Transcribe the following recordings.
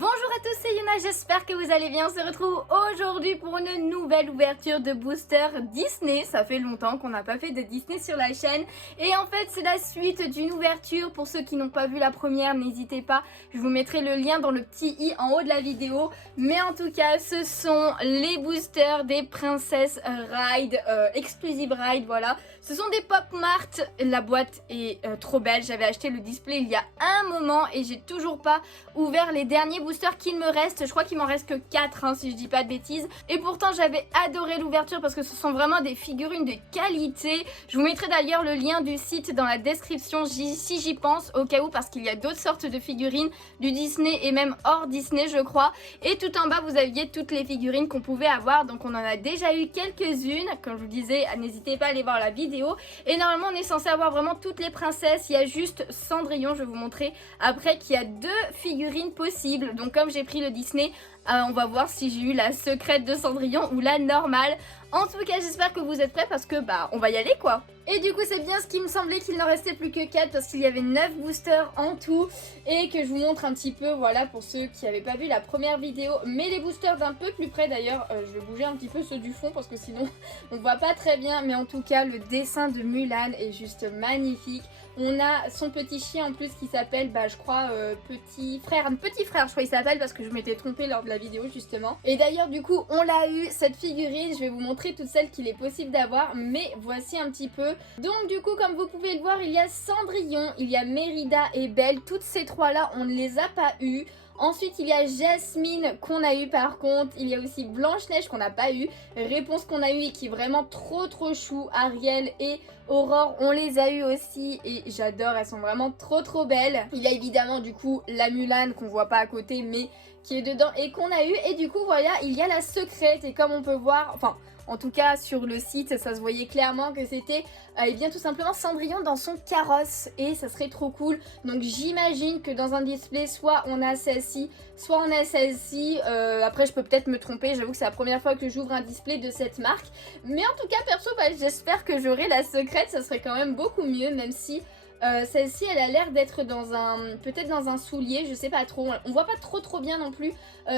Bonjour à tous, c'est Yuna, j'espère que vous allez bien. On se retrouve aujourd'hui pour une nouvelle ouverture de booster Disney. Ça fait longtemps qu'on n'a pas fait de Disney sur la chaîne. Et en fait, c'est la suite d'une ouverture. Pour ceux qui n'ont pas vu la première, n'hésitez pas. Je vous mettrai le lien dans le petit i en haut de la vidéo. Mais en tout cas, ce sont les boosters des Princess Ride, Exclusive Ride, voilà. Ce sont des Pop Mart. La boîte est trop belle. J'avais acheté le display il y a un moment et j'ai toujours pas ouvert les derniers boosters qu'il me reste. Je crois qu'il m'en reste que 4 hein, si je dis pas de bêtises. Et pourtant j'avais adoré l'ouverture parce que ce sont vraiment des figurines de qualité. Je vous mettrai d'ailleurs le lien du site dans la description si j'y pense au cas où, parce qu'il y a d'autres sortes de figurines du Disney et même hors Disney je crois. Et tout en bas vous aviez toutes les figurines qu'on pouvait avoir. Donc on en a déjà eu quelques-unes. Comme je vous disais, n'hésitez pas à aller voir la vidéo. Et normalement on est censé avoir vraiment toutes les princesses. Il y a juste Cendrillon, je vais vous montrer après, qu'il y a 2 figurines possibles. Donc comme j'ai pris le Disney, on va voir si j'ai eu la secrète de Cendrillon ou la normale. En tout cas j'espère que vous êtes prêts parce que on va y aller quoi. Et du coup c'est bien ce qui me semblait, qu'il n'en restait plus que 4 parce qu'il y avait 9 boosters en tout. Et que je vous montre un petit peu, voilà, pour ceux qui n'avaient pas vu la première vidéo. Mais les boosters d'un peu plus près d'ailleurs, je vais bouger un petit peu ceux du fond parce que sinon on voit pas très bien. Mais en tout cas le dessin de Mulan est juste magnifique. On a son petit chien en plus qui s'appelle, je crois, petit frère je crois il s'appelle, parce que je m'étais trompée lors de la vidéo justement. Et d'ailleurs du coup on l'a eu cette figurine, je vais vous montrer toutes celles qu'il est possible d'avoir, mais voici un petit peu. Donc du coup comme vous pouvez le voir, il y a Cendrillon, il y a Mérida et Belle, toutes ces trois là on ne les a pas eues. Ensuite il y a Jasmine qu'on a eu par contre, il y a aussi Blanche-Neige qu'on n'a pas eu, Réponse qu'on a eu et qui est vraiment trop chou, Ariel et Aurore on les a eu aussi et j'adore, elles sont vraiment trop belles. Il y a évidemment du coup la Mulan qu'on voit pas à côté mais qui est dedans et qu'on a eu, et du coup voilà il y a la secrète. Et comme on peut voir, enfin en tout cas sur le site ça se voyait clairement que c'était eh bien tout simplement Cendrillon dans son carrosse, et ça serait trop cool. Donc j'imagine que dans un display soit on a celle-ci soit on a celle-ci, après je peux peut-être me tromper, j'avoue que c'est la première fois que j'ouvre un display de cette marque. Mais en tout cas perso j'espère que j'aurai la secrète, ça serait quand même beaucoup mieux, même si celle-ci elle a l'air d'être dans un, peut-être dans un soulier, je sais pas trop, on voit pas trop bien non plus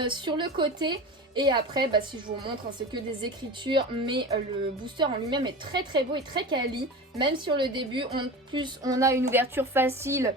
sur le côté. Et après si je vous montre c'est que des écritures, mais le booster en lui-même est très beau et très quali. Même sur le début, en plus on a une ouverture facile,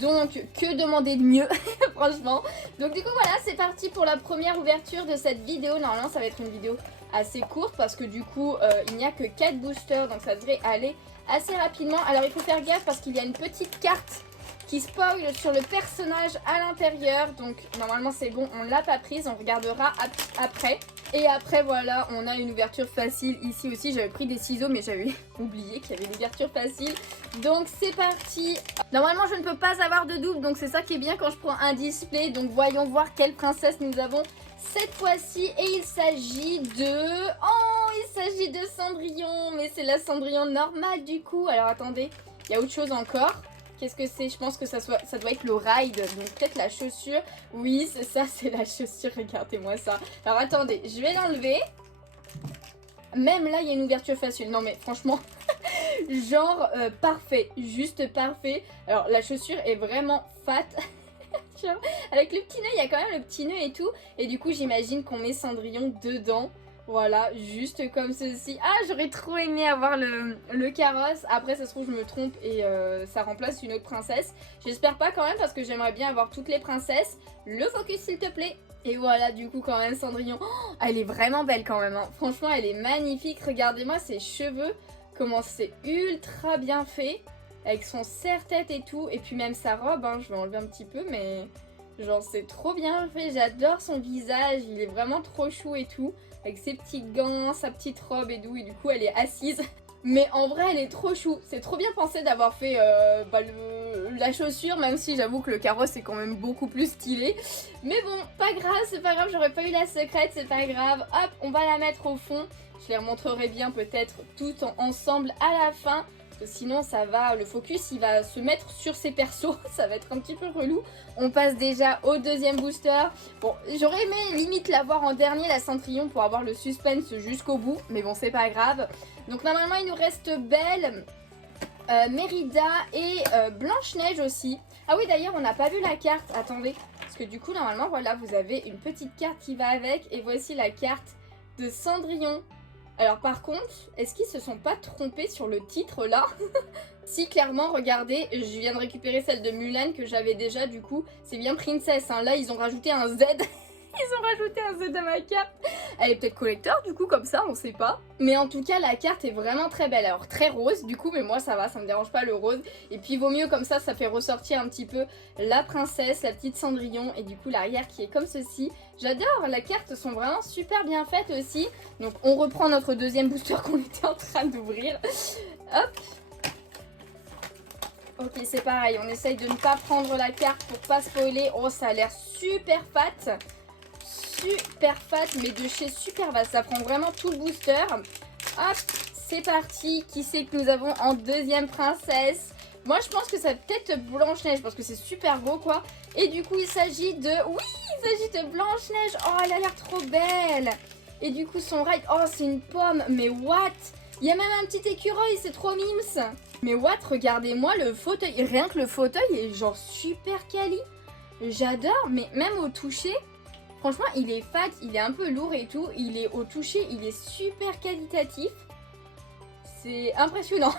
donc que demander de mieux franchement. Donc du coup voilà, c'est parti pour la première ouverture de cette vidéo. Normalement ça va être une vidéo assez courte parce que du coup il n'y a que 4 boosters, donc ça devrait aller assez rapidement. Alors il faut faire gaffe parce qu'il y a une petite carte qui spoil sur le personnage à l'intérieur. Donc normalement c'est bon, on l'a pas prise, on regardera après. Et après voilà, on a une ouverture facile ici aussi. J'avais pris des ciseaux mais j'avais oublié qu'il y avait une ouverture facile. Donc c'est parti. Normalement je ne peux pas avoir de double, donc c'est ça qui est bien quand je prends un display. Donc voyons voir quelle princesse nous avons cette fois-ci. Et il s'agit de... Oh, il s'agit de Cendrillon. Mais c'est la Cendrillon normale du coup. Alors attendez, il y a autre chose encore. Qu'est-ce que c'est? Je pense que ça doit être le ride, donc peut-être la chaussure. Oui, c'est ça, c'est la chaussure, regardez-moi ça. Alors attendez, je vais l'enlever. Même là, il y a une ouverture facile. Non mais franchement, genre parfait, juste parfait. Alors la chaussure est vraiment fat. Avec le petit nœud, il y a quand même le petit nœud et tout. Et du coup, j'imagine qu'on met Cendrillon dedans. Voilà, juste comme ceci. Ah, j'aurais trop aimé avoir le carrosse. Après, ça se trouve, je me trompe et ça remplace une autre princesse. J'espère pas quand même parce que j'aimerais bien avoir toutes les princesses. Le focus, s'il te plaît. Et voilà, du coup, quand même, Cendrillon. Oh, elle est vraiment belle quand même. Hein. Franchement, elle est magnifique. Regardez-moi ses cheveux. Comment c'est ultra bien fait. Avec son serre-tête et tout. Et puis même sa robe. Hein, je vais enlever un petit peu, mais... genre, c'est trop bien fait. J'adore son visage. Il est vraiment trop chou et tout. Avec ses petits gants, sa petite robe et tout, et du coup elle est assise. Mais en vrai elle est trop chou. C'est trop bien pensé d'avoir fait la chaussure, même si j'avoue que le carrosse est quand même beaucoup plus stylé. Mais bon, pas grave, c'est pas grave, j'aurais pas eu la secrète, c'est pas grave. Hop, on va la mettre au fond. Je les remontrerai bien peut-être tout ensemble à la fin. Sinon ça va, le focus il va se mettre sur ses persos, ça va être un petit peu relou. On passe déjà au deuxième booster. Bon, j'aurais aimé limite l'avoir en dernier, la Cendrillon, pour avoir le suspense jusqu'au bout, mais bon c'est pas grave. Donc normalement il nous reste Belle, Mérida et Blanche-Neige aussi. Ah oui, d'ailleurs, on n'a pas vu la carte. Attendez, parce que du coup, normalement, voilà, vous avez une petite carte qui va avec. Et voici la carte de Cendrillon. Alors par contre, est-ce qu'ils se sont pas trompés sur le titre là? Si, clairement, regardez, je viens de récupérer celle de Mulan que j'avais déjà, du coup, c'est bien Princess, hein. Là, ils ont rajouté un Z. Ils ont rajouté un Z à ma carte. Elle est peut-être collector, du coup, comme ça, on sait pas. Mais en tout cas, la carte est vraiment très belle. Alors, très rose, du coup, mais moi, ça va, ça me dérange pas le rose. Et puis, vaut mieux comme ça fait ressortir un petit peu la princesse, la petite Cendrillon, et du coup, l'arrière qui est comme ceci. J'adore, les cartes sont vraiment super bien faites aussi. Donc, on reprend notre deuxième booster qu'on était en train d'ouvrir. Hop. Ok, c'est pareil, on essaye de ne pas prendre la carte pour pas spoiler. Oh, ça a l'air super fat. Super fat, mais de chez Superva. Ça prend vraiment tout le booster. Hop, c'est parti. Qui c'est que nous avons en deuxième princesse? Moi, je pense que ça va peut-être Blanche-Neige parce que c'est super beau, quoi. Et du coup, il s'agit de... Oui, il s'agit de Blanche-Neige. Oh, elle a l'air trop belle. Et du coup, son ride... Oh, c'est une pomme. Mais what? Il y a même un petit écureuil, c'est trop mimes. Mais what, regardez-moi le fauteuil. Rien que le fauteuil est genre super quali. J'adore, mais même au toucher, franchement, il est fat, il est un peu lourd et tout. Il est au toucher, il est super qualitatif. C'est impressionnant.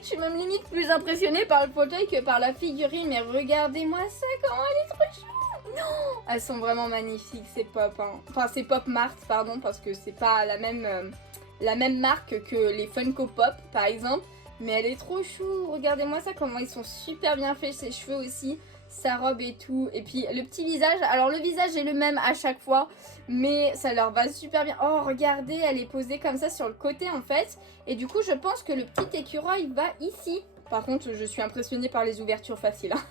Je suis même limite plus impressionnée par le fauteuil que par la figurine. Mais regardez-moi ça, comment elle est trop chou. Non, elles sont vraiment magnifiques, ces pop. Hein. Enfin, c'est Pop Mart, pardon, parce que c'est pas la même marque que les Funko Pop, par exemple. Mais elle est trop chou. Regardez-moi ça, comment ils sont super bien faits. Ses cheveux aussi, sa robe et tout. Et puis le petit visage. Alors le visage est le même à chaque fois, mais ça leur va super bien. Oh, regardez, elle est posée comme ça sur le côté en fait. Et du coup, je pense que le petit écureuil va ici. Par contre, je suis impressionnée par les ouvertures faciles. Hein.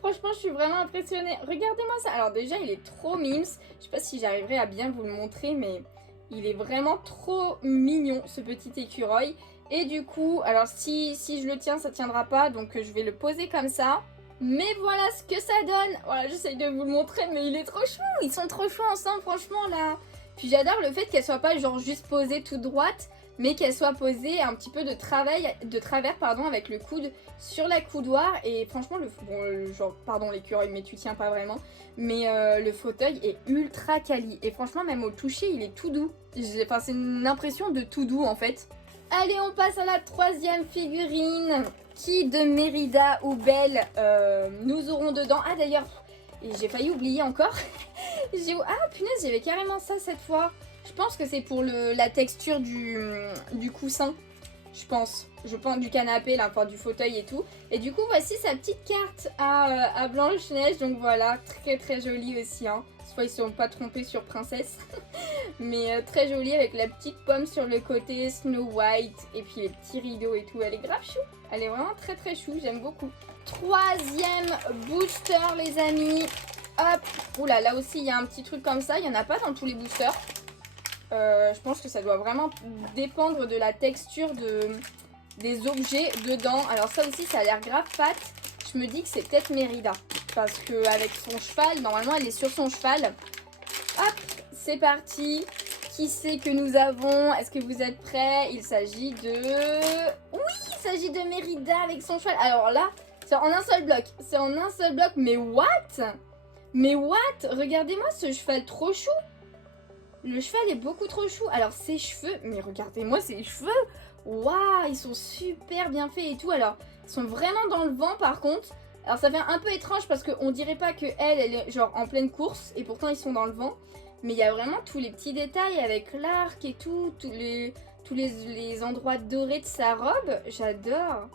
Franchement, je suis vraiment impressionnée. Regardez-moi ça. Alors déjà, il est trop mimes. Je sais pas si j'arriverai à bien vous le montrer, mais il est vraiment trop mignon, ce petit écureuil. Et du coup, alors si je le tiens, ça tiendra pas. Donc je vais le poser comme ça. Mais voilà ce que ça donne. Voilà, j'essaye de vous le montrer, mais il est trop chou. Ils sont trop chou ensemble, franchement, là. Puis j'adore le fait qu'elle soit pas genre juste posée toute droite, mais qu'elle soit posée un petit peu de travers, pardon, avec le coude sur la coudoir. Et franchement, genre, pardon l'écureuil, mais tu tiens pas vraiment. Mais le fauteuil est ultra quali. Et franchement, même au toucher, il est tout doux. Enfin, c'est une impression de tout doux, en fait. Allez, on passe à la troisième figurine. Qui de Mérida ou Belle nous aurons dedans? Ah d'ailleurs, j'ai failli oublier encore. Ah punaise, j'avais carrément ça cette fois. Je pense que c'est pour la texture du coussin. Je pense du canapé, là, enfin du fauteuil et tout. Et du coup, voici sa petite carte à Blanche-Neige. Donc voilà, très très jolie aussi. Hein. Cette fois, ils ne se sont pas trompés sur Princesse. Mais très jolie avec la petite pomme sur le côté, Snow White. Et puis les petits rideaux et tout. Elle est grave chou. Elle est vraiment très très chou, j'aime beaucoup. Troisième booster, les amis. Hop. Oula, là aussi, il y a un petit truc comme ça. Il n'y en a pas dans tous les boosters. Je pense que ça doit vraiment dépendre de la texture des objets dedans. Alors ça aussi, ça a l'air grave fat. Je me dis que c'est peut-être Mérida. Parce qu'avec son cheval, normalement, elle est sur son cheval. Hop, c'est parti. Qui c'est que nous avons? Est-ce que vous êtes prêts? Il s'agit de... Oui, il s'agit de Mérida avec son cheval. Alors là, c'est en un seul bloc. C'est en un seul bloc. Mais what? Mais what? Regardez-moi ce cheval trop chou. Le cheval est beaucoup trop chou. Alors ses cheveux, mais regardez-moi ses cheveux. Waouh, ils sont super bien faits et tout. Alors, ils sont vraiment dans le vent par contre. Alors ça fait un peu étrange parce qu'on dirait pas que elle est genre en pleine course. Et pourtant ils sont dans le vent. Mais il y a vraiment tous les petits détails avec l'arc et tout. Tous les endroits dorés de sa robe. J'adore.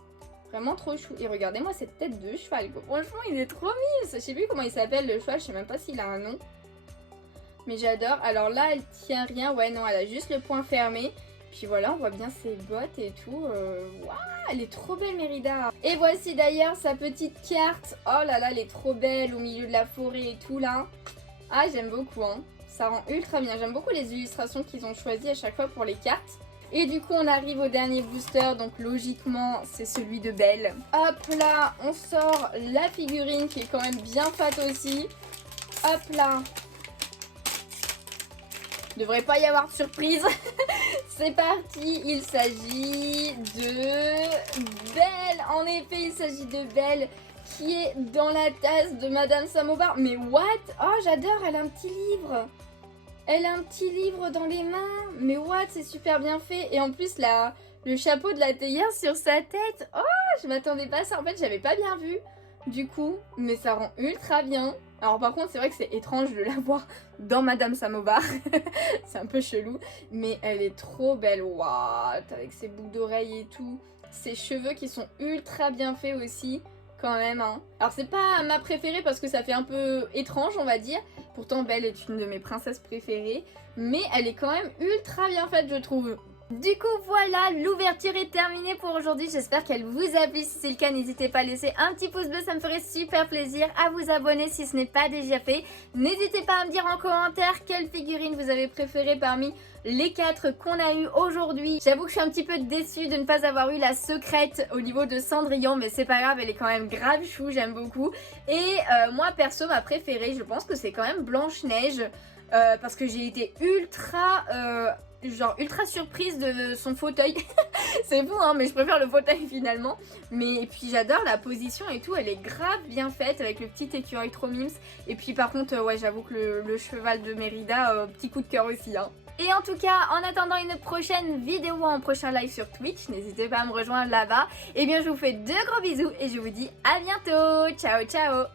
Vraiment trop chou. Et regardez-moi cette tête de cheval. Franchement, il est trop mignon. Je sais plus comment il s'appelle le cheval. Je sais même pas s'il a un nom. Mais j'adore. Alors là, elle tient rien. Ouais, non, elle a juste le poing fermé. Puis voilà, on voit bien ses bottes et tout. Waouh, elle est trop belle, Mérida. Et voici d'ailleurs sa petite carte. Oh là là, elle est trop belle au milieu de la forêt et tout là. Ah, j'aime beaucoup, hein. Ça rend ultra bien. J'aime beaucoup les illustrations qu'ils ont choisies à chaque fois pour les cartes. Et du coup, on arrive au dernier booster. Donc logiquement, c'est celui de Belle. Hop là, on sort la figurine qui est quand même bien fat aussi. Hop là. Devrait pas y avoir de surprise. C'est parti, il s'agit de Belle. En effet, il s'agit de Belle qui est dans la tasse de Madame Samovar. Mais what? Oh, j'adore, elle a un petit livre. Elle a un petit livre dans les mains. Mais what? C'est super bien fait. Et en plus, le chapeau de la théière sur sa tête. Oh, je m'attendais pas à ça. En fait, j'avais pas bien vu du coup. Mais ça rend ultra bien. Alors par contre, c'est vrai que c'est étrange de la voir dans Madame Samovar. C'est un peu chelou. Mais elle est trop belle. What? Avec ses boucles d'oreilles et tout. Ses cheveux qui sont ultra bien faits aussi. Quand même, hein. Alors c'est pas ma préférée parce que ça fait un peu étrange, on va dire. Pourtant, Belle est une de mes princesses préférées. Mais elle est quand même ultra bien faite, je trouve. Du coup voilà, l'ouverture est terminée pour aujourd'hui, j'espère qu'elle vous a plu. Si c'est le cas, n'hésitez pas à laisser un petit pouce bleu, ça me ferait super plaisir. À vous abonner si ce n'est pas déjà fait. N'hésitez pas à me dire en commentaire quelle figurine vous avez préférée parmi les 4 qu'on a eu aujourd'hui. J'avoue que je suis un petit peu déçue de ne pas avoir eu la secrète au niveau de Cendrillon, mais c'est pas grave, elle est quand même grave chou, j'aime beaucoup. Et moi perso, ma préférée, je pense que c'est quand même Blanche-Neige, parce que j'ai été ultra surprise de son fauteuil. C'est fou hein, mais je préfère le fauteuil finalement. Mais et puis j'adore la position et tout, elle est grave bien faite avec le petit écureuil trop mimes. Et puis par contre ouais, j'avoue que le cheval de Mérida, petit coup de cœur aussi hein. Et en tout cas, en attendant une prochaine vidéo ou un prochain live sur Twitch, n'hésitez pas à me rejoindre là-bas. Et bien je vous fais de gros bisous et je vous dis à bientôt. Ciao ciao.